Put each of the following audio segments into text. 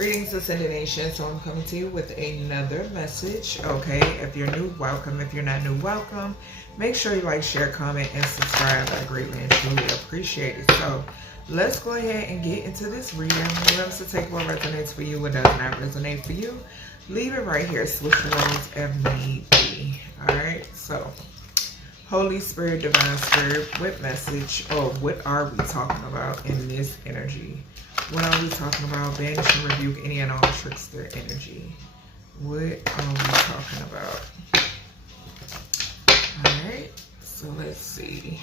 Greetings, Ascended Nation. So I'm coming to you with another message. Okay, if you're new, welcome. If you're not new, welcome. Make sure you like, share, comment, and subscribe. I greatly and truly appreciate it. So let's go ahead and get into this reading. Remember to take what resonates for you, what does not resonate for you. Leave it right here. Switch the roles if need be. Alright, so Holy Spirit, Divine Spirit, what message or what are we talking about in this energy? What are we talking about? Banish and rebuke any and all trickster energy. What are we talking about? Alright, so let's see.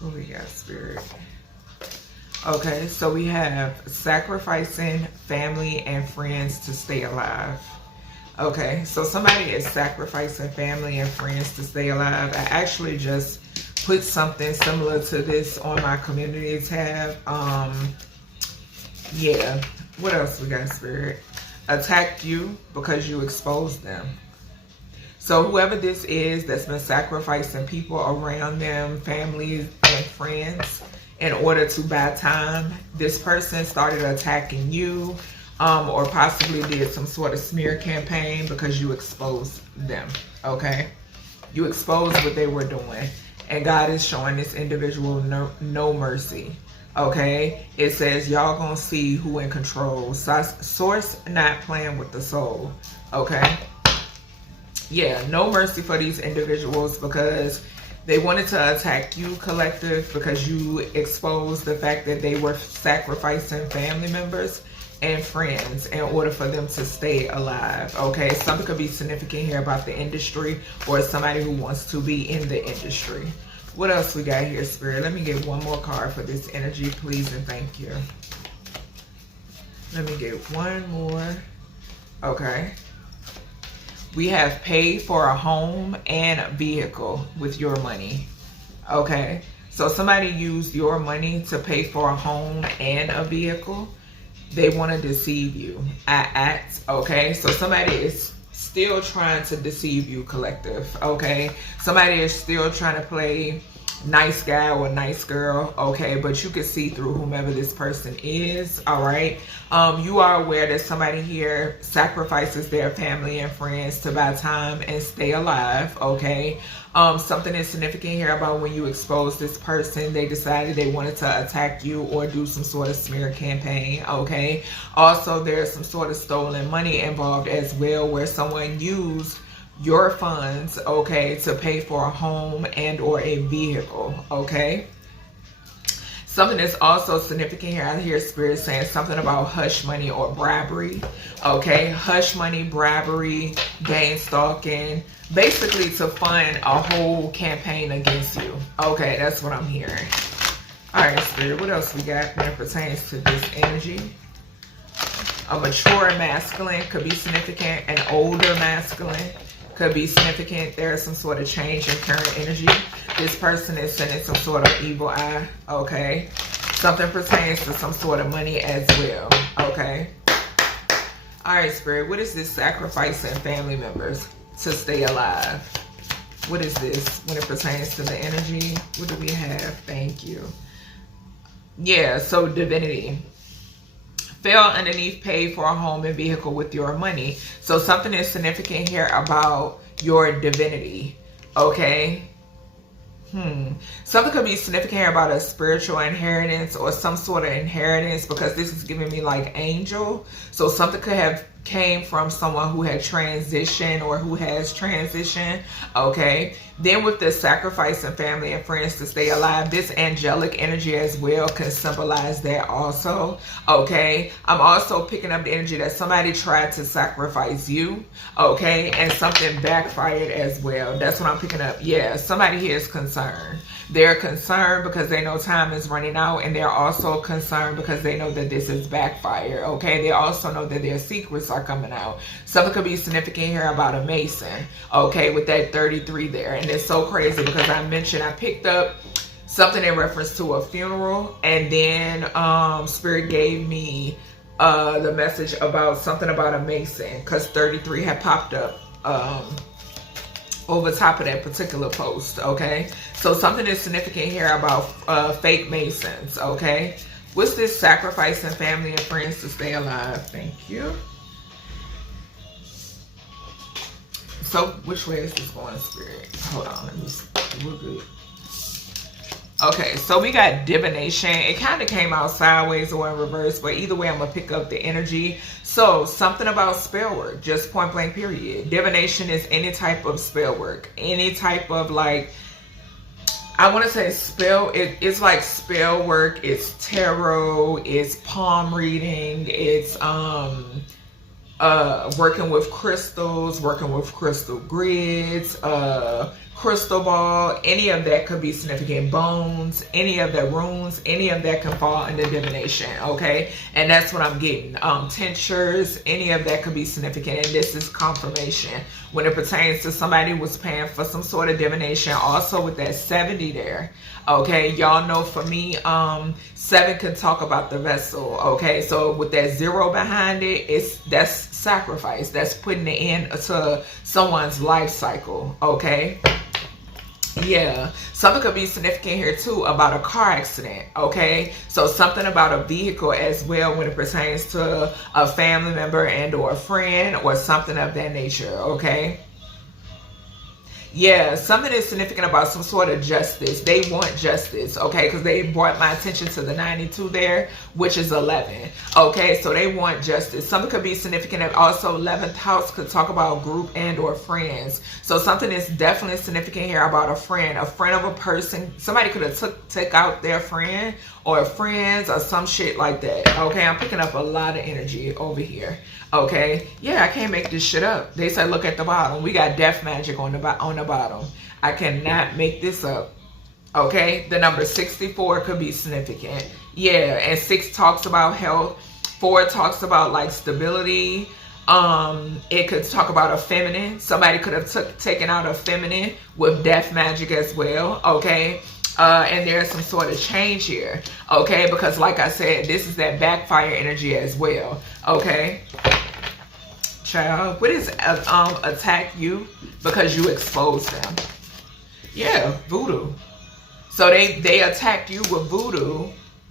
What we got, Spirit? Okay, so we have sacrificing family and friends to stay alive. Okay, so somebody is sacrificing family and friends to stay alive. I actually just put something similar to this on my community tab. Yeah, what else we got, Spirit? Attacked you because you exposed them. So whoever this is that's been sacrificing people around them, families and friends, in order to buy time, this person started attacking you, or possibly did some sort of smear campaign because you exposed them. Okay, you exposed what they were doing, and God is showing this individual no mercy. Okay, it says y'all gonna see who in control. Source not playing with the soul. Okay, yeah, no mercy for these individuals because they wanted to attack you, collective, because you exposed the fact that they were sacrificing family members and friends in order for them to stay alive. Okay, something could be significant here about the industry or somebody who wants to be in the industry. What else we got here, Spirit? Let me get one more card for this energy, please and thank you. Let me get one more. Okay. We have paid for a home and a vehicle with your money. Okay. So somebody used your money to pay for a home and a vehicle. They want to deceive you. Okay. So somebody is still trying to deceive you, collective. Okay, somebody is still trying to play nice guy or nice girl. Okay, but you can see through whomever this person is. All right, you are aware that somebody here sacrifices their family and friends to buy time and stay alive. Okay, something is significant here about when you expose this person. They decided they wanted to attack you or do some sort of smear campaign. Okay, also there's some sort of stolen money involved as well, where someone used your funds, okay, to pay for a home and or a vehicle. Okay, something that's also significant here. I hear Spirit saying something about hush money or bribery. Okay, hush money, bribery, gain stalking, basically to fund a whole campaign against you. Okay, that's what I'm hearing. All right, Spirit, what else we got when it pertains to this energy? A mature masculine could be significant. An older masculine could be significant. There's some sort of change in current energy. This person is sending some sort of evil eye. Okay, something pertains to some sort of money as well. Okay, all right, Spirit, what is this sacrificing family members to stay alive? What is this when it pertains to the energy? What do we have? Thank you. Yeah, so divinity. Fell underneath, paid for a home and vehicle with your money. So something is significant here about your divinity. Okay. Something could be significant here about a spiritual inheritance or some sort of inheritance, because this is giving me like angel. So something could have came from someone who had transitioned or who has transitioned. Okay, then with the sacrifice and family and friends to stay alive, this angelic energy as well can symbolize that also. Okay, I'm also picking up the energy that somebody tried to sacrifice you. Okay, and something backfired as well. That's what I'm picking up. Yeah, somebody here is concerned. They're concerned because they know time is running out, and they're also concerned because they know that this is backfire. Okay, they also know that their secrets are coming out. Something could be significant here about a Mason. Okay, with that 33 there. And it's so crazy because I picked up something in reference to a funeral, and then Spirit gave me the message about something about a Mason, because 33 had popped up over top of that particular post. Okay, so something is significant here about fake Masons. Okay, What's this? Sacrificing family and friends to stay alive. Thank you. So which way is this going, Spirit? Hold on, let me see. We're good. Okay, so we got divination. It kind of came out sideways or in reverse, but either way, I'm going to pick up the energy. So something about spell work, just point blank period. Divination is any type of spell work, any type of like, I want to say spell, it's like spell work, it's tarot, it's palm reading, it's working with crystals, working with crystal grids, crystal ball, any of that could be significant. Bones, any of the runes, any of that can fall under divination, okay? And that's what I'm getting. Tinctures, any of that could be significant, and this is confirmation when it pertains to somebody was paying for some sort of divination. Also with that 70 there, okay? Y'all know for me, 7 can talk about the vessel, okay? So with that 0 behind it, that's sacrifice. That's putting the end to someone's life cycle, okay? Yeah, something could be significant here too about a car accident, okay? So something about a vehicle as well when it pertains to a family member and or a friend or something of that nature, okay? Yeah, something is significant about some sort of justice. They want justice, okay? Because they brought my attention to the 92 there, which is 11. Okay, so they want justice. Something could be significant. And also 11th house could talk about group and or friends. So something is definitely significant here about a friend of a person. Somebody could have took out their friend or friends or some shit like that. Okay, I'm picking up a lot of energy over here. Okay, yeah, I can't make this shit up. They said look at the bottom. We got death magic on the bottom. I cannot make this up. Okay, the number 64 could be significant. Yeah, and 6 talks about health. 4 talks about like stability. It could talk about a feminine. Somebody could have taken out a feminine with death magic as well. Okay. And there's some sort of change here, okay? Because like I said, this is that backfire energy as well, okay? Child, what is attack you because you exposed them? Yeah, voodoo. So they attacked you with voodoo,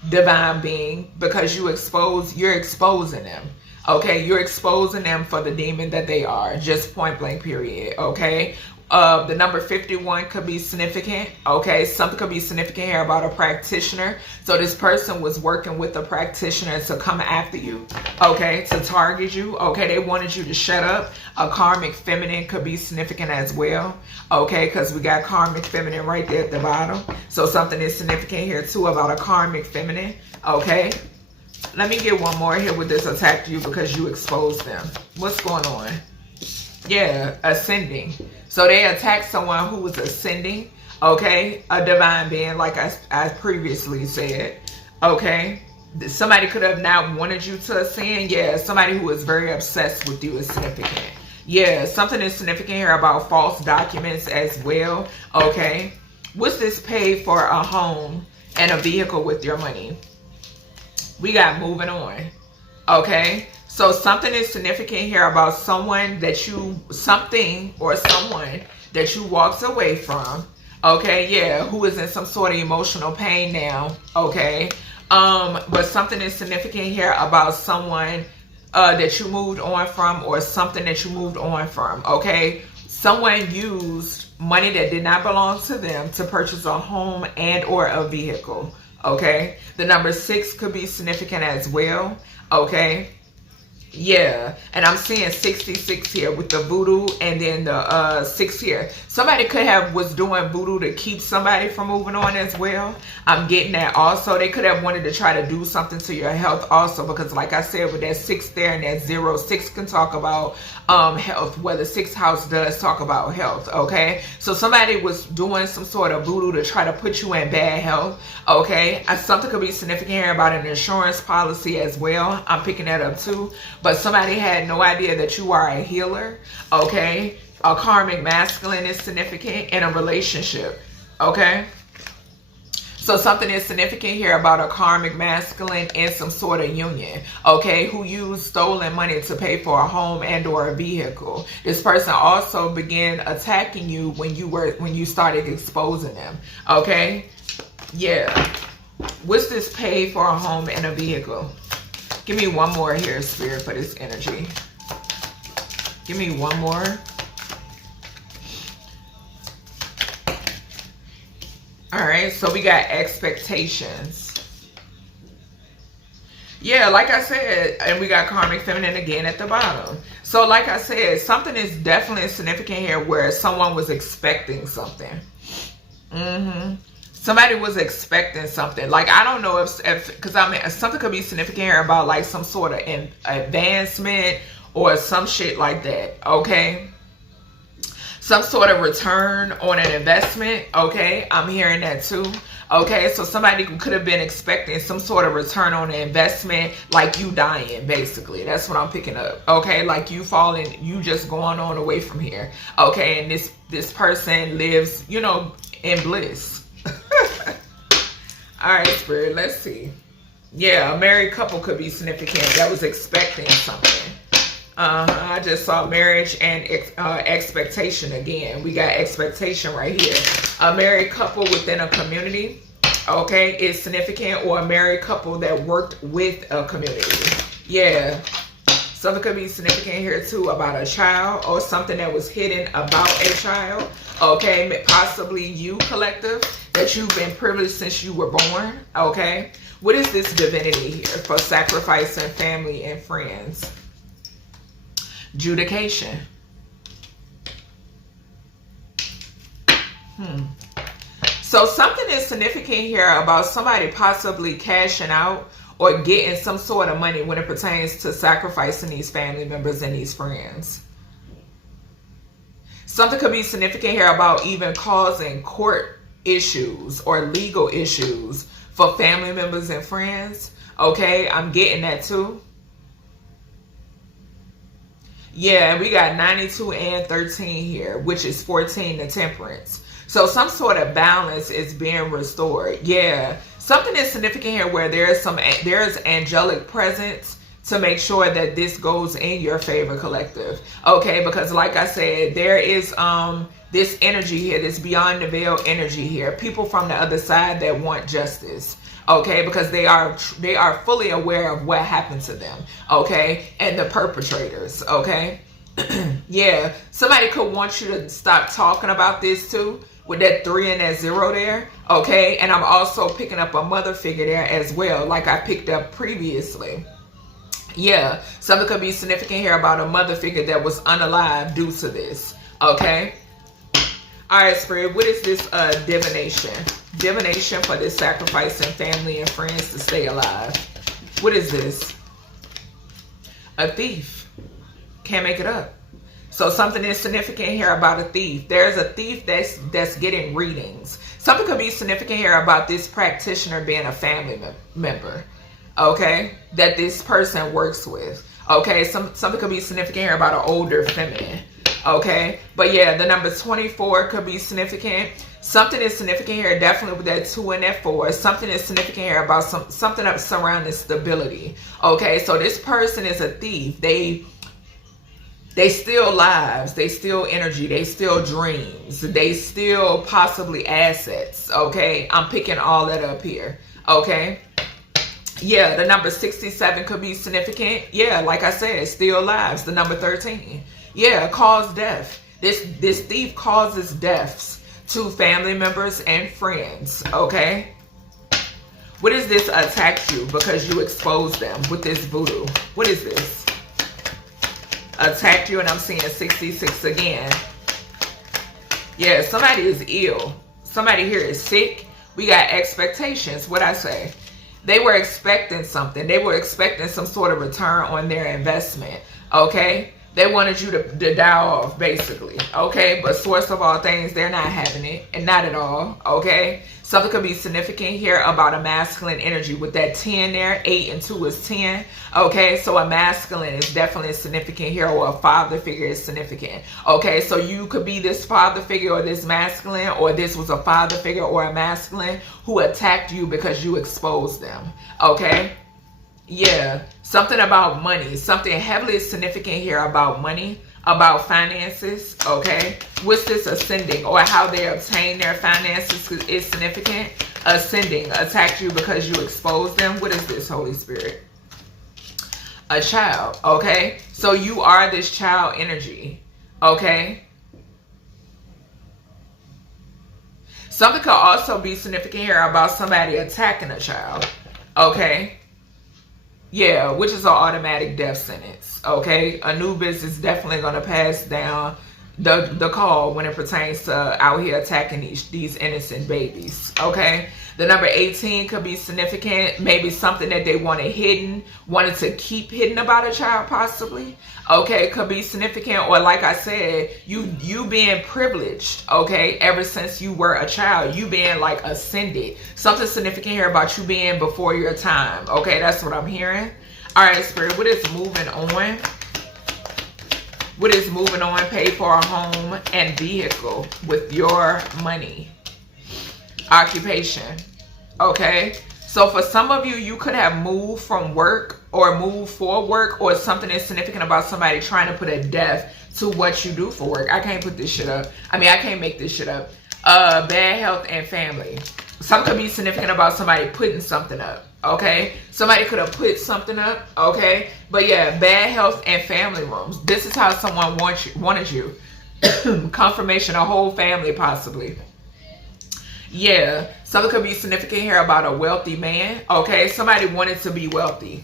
divine being, because you're exposing them. Okay, you're exposing them for the demon that they are. Just point blank period, okay? The number 51 could be significant, okay? Something could be significant here about a practitioner. So this person was working with a practitioner to come after you, okay? To target you, okay? They wanted you to shut up. A karmic feminine could be significant as well, okay? Because we got karmic feminine right there at the bottom. So something is significant here too about a karmic feminine, okay? Let me get one more here with this attacked you because you exposed them. What's going on? Yeah, ascending. So they attacked someone who was ascending, okay? A divine being, like I previously said, okay? Somebody could have not wanted you to ascend. Yeah, somebody who is very obsessed with you is significant. Yeah, something is significant here about false documents as well, okay? What's this paid for a home and a vehicle with your money? We got moving on, okay? So something is significant here about someone that something or someone that you walks away from, okay? Yeah, who is in some sort of emotional pain now, okay? But something is significant here about someone that you moved on from or something that you moved on from, okay? Someone used money that did not belong to them to purchase a home and or a vehicle, okay? The number 6 could be significant as well, okay? Yeah, and I'm seeing 66 here with the voodoo and then the 6 here. Somebody was doing voodoo to keep somebody from moving on as well. I'm getting that also. They could have wanted to try to do something to your health also because like I said, with that 6 there and that 0, 6 can talk about health, where the 6th house does talk about health, okay? So somebody was doing some sort of voodoo to try to put you in bad health, okay? Something could be significant here about an insurance policy as well. I'm picking that up too. But somebody had no idea that you are a healer, okay? A karmic masculine is significant in a relationship, okay? So something is significant here about a karmic masculine in some sort of union, okay? Who used stolen money to pay for a home and or a vehicle. This person also began attacking you when you started exposing them, okay? Yeah. What's this pay for a home and a vehicle? Give me one more here, Spirit, for this energy. Give me one more. All right, so we got expectations. Yeah, like I said, and we got karmic feminine again at the bottom. So like I said, something is definitely significant here where someone was expecting something. Somebody was expecting something. Like, I don't know if because I mean, something could be significant here about like some sort of advancement or some shit like that, okay? Some sort of return on an investment, okay? I'm hearing that too. Okay, so somebody could have been expecting some sort of return on the investment, like you dying, basically. That's what I'm picking up. Okay, like you falling, you just going on away from here. Okay, and this person lives, you know, in bliss. All right, Spirit, let's see. Yeah, a married couple could be significant that was expecting something. I just saw marriage and expectation again. We got expectation right here. A married couple within a community, okay, is significant, or a married couple that worked with a community. Yeah. Something could be significant here too about a child or something that was hidden about a child. Okay, possibly you, collective, that you've been privileged since you were born. Okay. What is this divinity here for sacrificing family and friends? Judication. So something is significant here about somebody possibly cashing out or getting some sort of money when it pertains to sacrificing these family members and these friends. Something could be significant here about even causing court issues or legal issues for family members and friends. Okay, I'm getting that too. Yeah, and we got 92 and 13 here, which is 14, the temperance. So some sort of balance is being restored. Yeah, something is significant here where there's angelic presence to make sure that this goes in your favor, collective. Okay, because like I said, there is this energy here, this beyond the veil energy here. People from the other side that want justice. Okay, because they are fully aware of what happened to them, okay, and the perpetrators, okay. Yeah, somebody could want you to stop talking about this too, with that 3 and that 0 there, okay. And I'm also picking up a mother figure there as well, like I picked up previously. Yeah, something could be significant here about a mother figure that was unalive due to this, okay. All right, Spirit, what is this divination? Divination for this sacrificing family and friends to stay alive. What is this? A thief. Can't make it up. So something is significant here about a thief. There's a thief that's getting readings. Something could be significant here about this practitioner being a family member, okay, that this person works with. Okay, something could be significant here about an older feminine. Okay, but yeah, the number 24 could be significant. Something is significant here, definitely with that 2 and that 4. Something is significant here about something up surrounding stability. Okay, so this person is a thief. They steal lives, they steal energy, they steal dreams, they steal possibly assets. Okay, I'm picking all that up here. Okay. Yeah, the number 67 could be significant. Yeah, like I said, steal lives. The number 13. Yeah, cause death. This thief causes deaths to family members and friends, okay? What is this attacked you because you exposed them with this voodoo? What is this? Attacked you, and I'm seeing 66 again. Yeah, somebody is ill. Somebody here is sick. We got expectations. What I say? They were expecting something. They were expecting some sort of return on their investment, okay? They wanted you to die off, basically, okay? But source of all things, they're not having it, and not at all, okay? Something could be significant here about a masculine energy with that 10 there. 8 and 2 is 10, okay? So a masculine is definitely significant here, or a father figure is significant, okay? So you could be this father figure or this masculine, or this was a father figure or a masculine who attacked you because you exposed them, okay? Yeah, something about money, something heavily significant here about money, about finances, okay? What's this ascending, or how they obtain their finances is significant. Ascending, attacked you because you exposed them. What is this, Holy Spirit? A child, okay? So you are this child energy, okay? Something could also be significant here about somebody attacking a child, okay? Yeah, which is an automatic death sentence, okay? Anubis is definitely going to pass down the call when it pertains to out here attacking these innocent babies, okay? The number 18 could be significant, maybe something that they wanted to keep hidden about a child, possibly, okay? Could be significant, or like I said, you being privileged, okay? Ever since you were a child, you being like ascended. Something significant here about you being before your time, okay? That's what I'm hearing. All right, Spirit, what is moving on? What is moving on? Pay for a home and vehicle with your money. Occupation, okay? So for some of you, you could have moved from work or moved for work, or something is significant about somebody trying to put a death to what you do for work. I can't put this shit up. I mean, I can't make this shit up. Bad health and family. Some could be significant about somebody putting something up, okay? Somebody could have put something up, okay? But yeah, bad health and family rooms. This is how someone wanted you. Confirmation, a whole family possibly. Yeah, something could be significant here about a wealthy man, okay? Somebody wanted to be wealthy.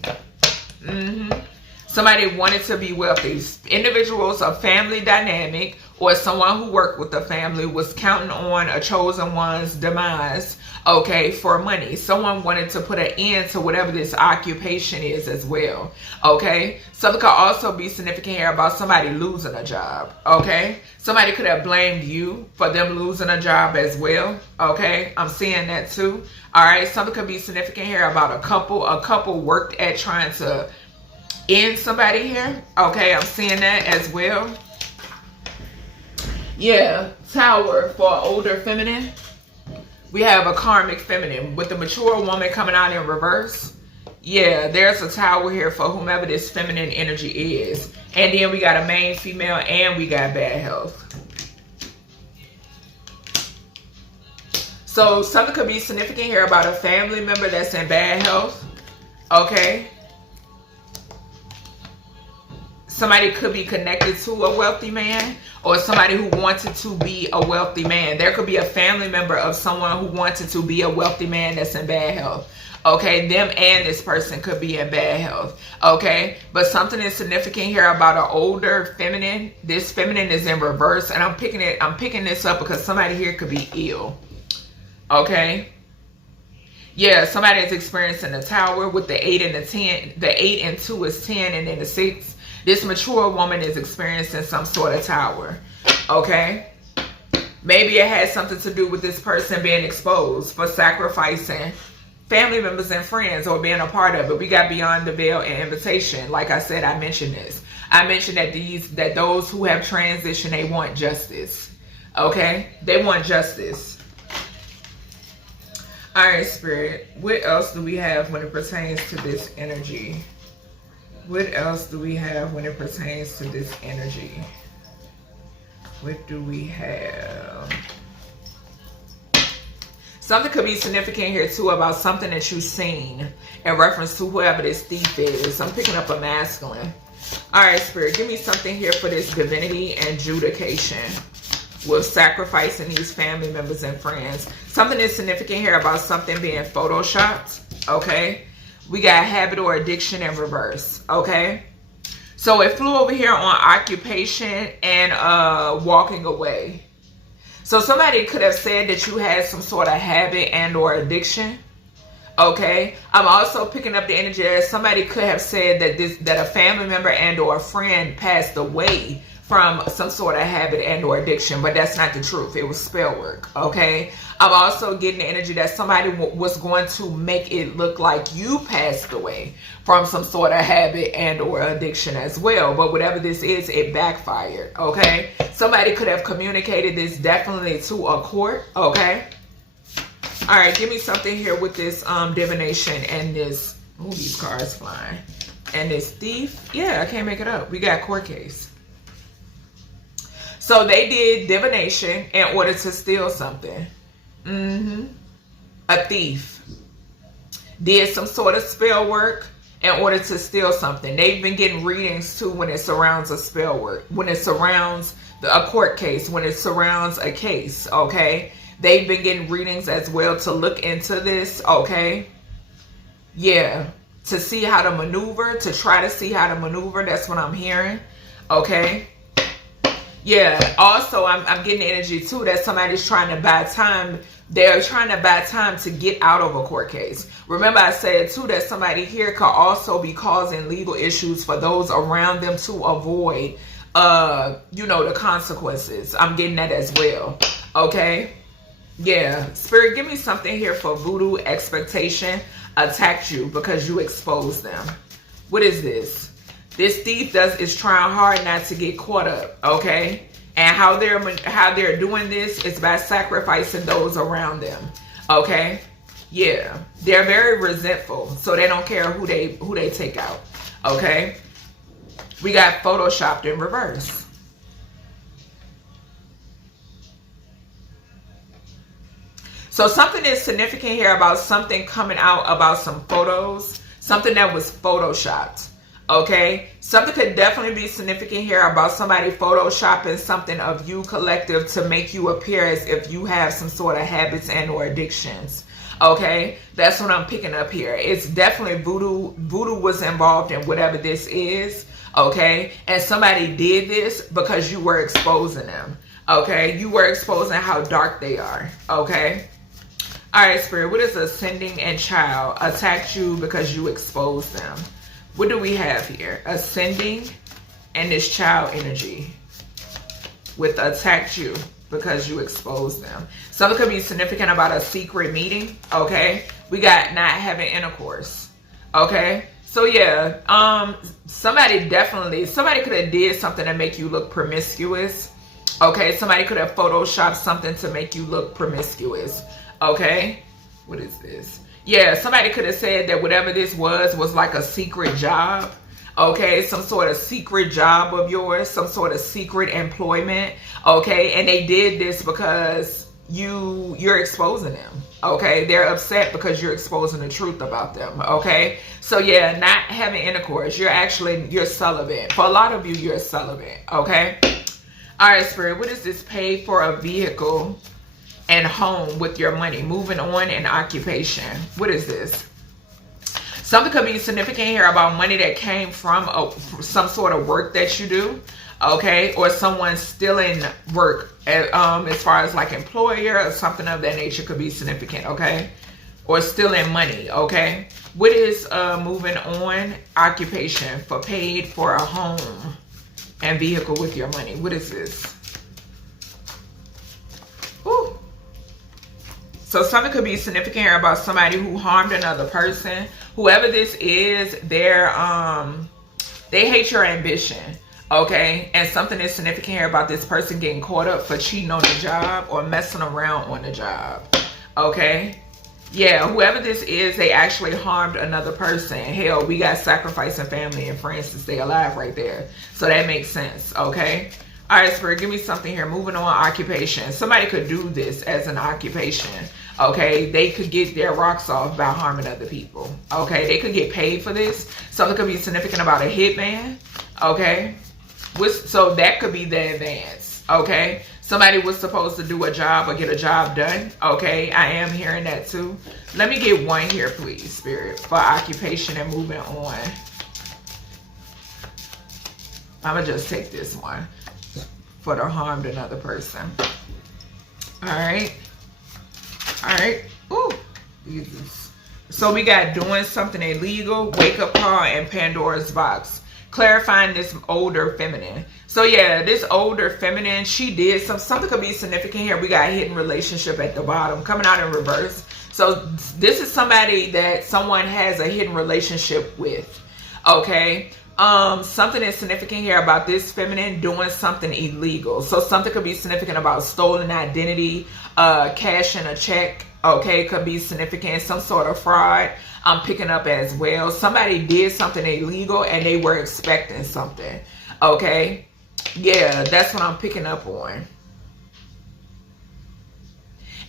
Somebody wanted to be wealthy. Individuals, a family dynamic, or someone who worked with the family was counting on a chosen one's demise, okay, for money. Someone wanted to put an end to whatever this occupation is as well, okay? Something could also be significant here about somebody losing a job, okay? Somebody could have blamed you for them losing a job as well, okay? I'm seeing that too. All right, something could be significant here about a couple. A couple worked at trying to end somebody here, okay? I'm seeing that as well. Yeah, Tower for older feminine. We have a karmic feminine with the mature woman coming out in reverse. Yeah, there's a tower here for whomever this feminine energy is. And then we got a main female, and we got bad health. So something could be significant here about a family member that's in bad health, okay? Somebody could be connected to a wealthy man, or somebody who wanted to be a wealthy man. There could be a family member of someone who wanted to be a wealthy man that's in bad health. Okay, them and this person could be in bad health. Okay, but something is significant here about an older feminine. This feminine is in reverse, and I'm picking this up because somebody here could be ill. Okay. Yeah, somebody is experiencing the tower with the 8 and the 10. The 8 and 2 is 10, and then the 6. This mature woman is experiencing some sort of tower, okay? Maybe it has something to do with this person being exposed for sacrificing family members and friends, or being a part of it. We got beyond the veil and invitation. Like I said, I mentioned this. I mentioned that those who have transitioned, they want justice, okay? They want justice. All right, Spirit, what else do we have when it pertains to this energy? What else do we have when it pertains to this energy? What do we have? Something could be significant here too about something that you've seen in reference to whoever this thief is. I'm picking up a masculine. All right, Spirit, give me something here for this divinity and adjudication with sacrificing these family members and friends. Something is significant here about something being photoshopped, okay? We got habit or addiction in reverse, okay? So it flew over here on occupation and walking away. So somebody could have said that you had some sort of habit and or addiction, okay? I'm also picking up the energy that somebody could have said that a family member and or a friend passed away from some sort of habit and or addiction, but that's not the truth. It was spell work, okay? I'm also getting the energy that somebody was going to make it look like you passed away from some sort of habit and or addiction as well. But whatever this is, it backfired, okay? Somebody could have communicated this definitely to a court, okay? All right, give me something here with this divination and this, ooh, these cards flying. And this thief, yeah, I can't make it up. We got court case. So they did divination in order to steal something. A thief did some sort of spell work in order to steal something. They've been getting readings too when it surrounds a spell work, when it surrounds a court case, when it surrounds a case, okay? They've been getting readings as well to look into this, okay? Yeah, to see how to maneuver, to try to see how to maneuver. That's what I'm hearing, okay? Yeah, also I'm getting energy too that somebody's trying to buy time. They're trying to buy time to get out of a court case. Remember I said too that somebody here could also be causing legal issues for those around them to avoid, you know, the consequences. I'm getting that as well, okay? Yeah, Spirit, give me something here for voodoo expectation attacked you because you exposed them. What is this? This thief is trying hard not to get caught up, okay? And how they're doing this is by sacrificing those around them, okay? Yeah, they're very resentful, so they don't care who they take out, okay? We got photoshopped in reverse. So something is significant here about something coming out about some photos, something that was photoshopped. Okay, something could definitely be significant here about somebody photoshopping something of you collective to make you appear as if you have some sort of habits and or addictions. Okay, that's what I'm picking up here. It's definitely voodoo. Voodoo was involved in whatever this is. Okay, and somebody did this because you were exposing them. Okay, you were exposing how dark they are. Okay. All right, Spirit, what is ascending and child attacked you because you exposed them? What do we have here? Ascending and this child energy with attacked you because you exposed them. Something could be significant about a secret meeting, okay? We got not having intercourse, okay? So yeah, somebody could have did something to make you look promiscuous, okay? Somebody could have photoshopped something to make you look promiscuous, okay? What is this? Yeah, somebody could have said that whatever this was like a secret job, okay? Some sort of secret job of yours, some sort of secret employment, okay? And they did this because you're exposing them, okay? They're upset because you're exposing the truth about them, okay? So yeah, not having intercourse, you're celibate. For a lot of you, you're celibate, okay? All right, Spirit, what is this? Pay for a vehicle and home with your money, moving on in occupation. What is this? Something could be significant here about money that came from some sort of work that you do, okay? Or someone stealing work, as far as like employer or something of that nature could be significant, okay? Or stealing money, okay? What is moving on occupation for paid for a home and vehicle with your money? What is this? Ooh. So something could be significant here about somebody who harmed another person. Whoever this is, they hate your ambition, okay? And something is significant here about this person getting caught up for cheating on the job or messing around on the job, okay? Yeah, whoever this is, they actually harmed another person. Hell, we got sacrificing family and friends to stay alive right there. So that makes sense, okay? All right, Spirit, give me something here. Moving on, occupation. Somebody could do this as an occupation, okay? They could get their rocks off by harming other people, okay? They could get paid for this. Something could be significant about a hitman, okay? So that could be the advance, okay? Somebody was supposed to do a job or get a job done, okay? I am hearing that too. Let me get one here, please, Spirit, for occupation and moving on. I'm going to just take this one. For the harmed another person. All right. All right. Ooh, Jesus. So we got doing something illegal, wake up call, and Pandora's box. Clarifying this older feminine. So yeah, this older feminine, she did something could be significant here. We got hidden relationship at the bottom, coming out in reverse. So this is somebody that someone has a hidden relationship with, okay? Something is significant here about this feminine doing something illegal. So something could be significant about stolen identity, cashing a check, okay? Could be significant, some sort of fraud. I'm picking up as well. Somebody did something illegal and they were expecting something, okay? Yeah, that's what I'm picking up on.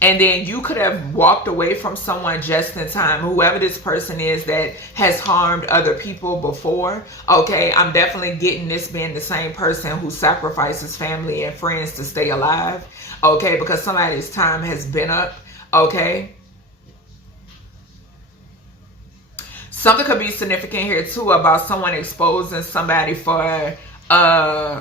And then you could have walked away from someone just in time, whoever this person is that has harmed other people before. Okay, I'm definitely getting this being the same person who sacrifices family and friends to stay alive. Okay, because somebody's time has been up. Okay. Something could be significant here too about someone exposing somebody for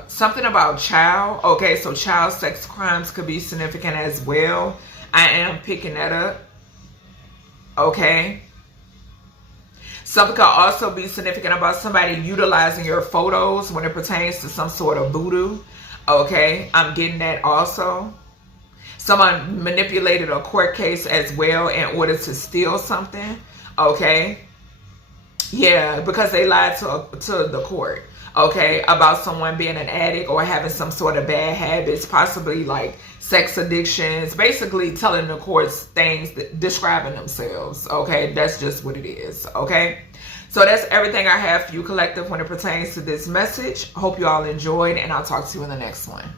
something about child. Okay, so child sex crimes could be significant as well. I am picking that up. Okay. Something could also be significant about somebody utilizing your photos when it pertains to some sort of voodoo. Okay, I'm getting that also. Someone manipulated a court case as well in order to steal something. Okay. Yeah, because they lied to the court. Okay, about someone being an addict or having some sort of bad habits, possibly like sex addictions, basically telling the courts things, describing themselves. Okay, that's just what it is. Okay, so that's everything I have for you, collective, when it pertains to this message. Hope you all enjoyed, and I'll talk to you in the next one.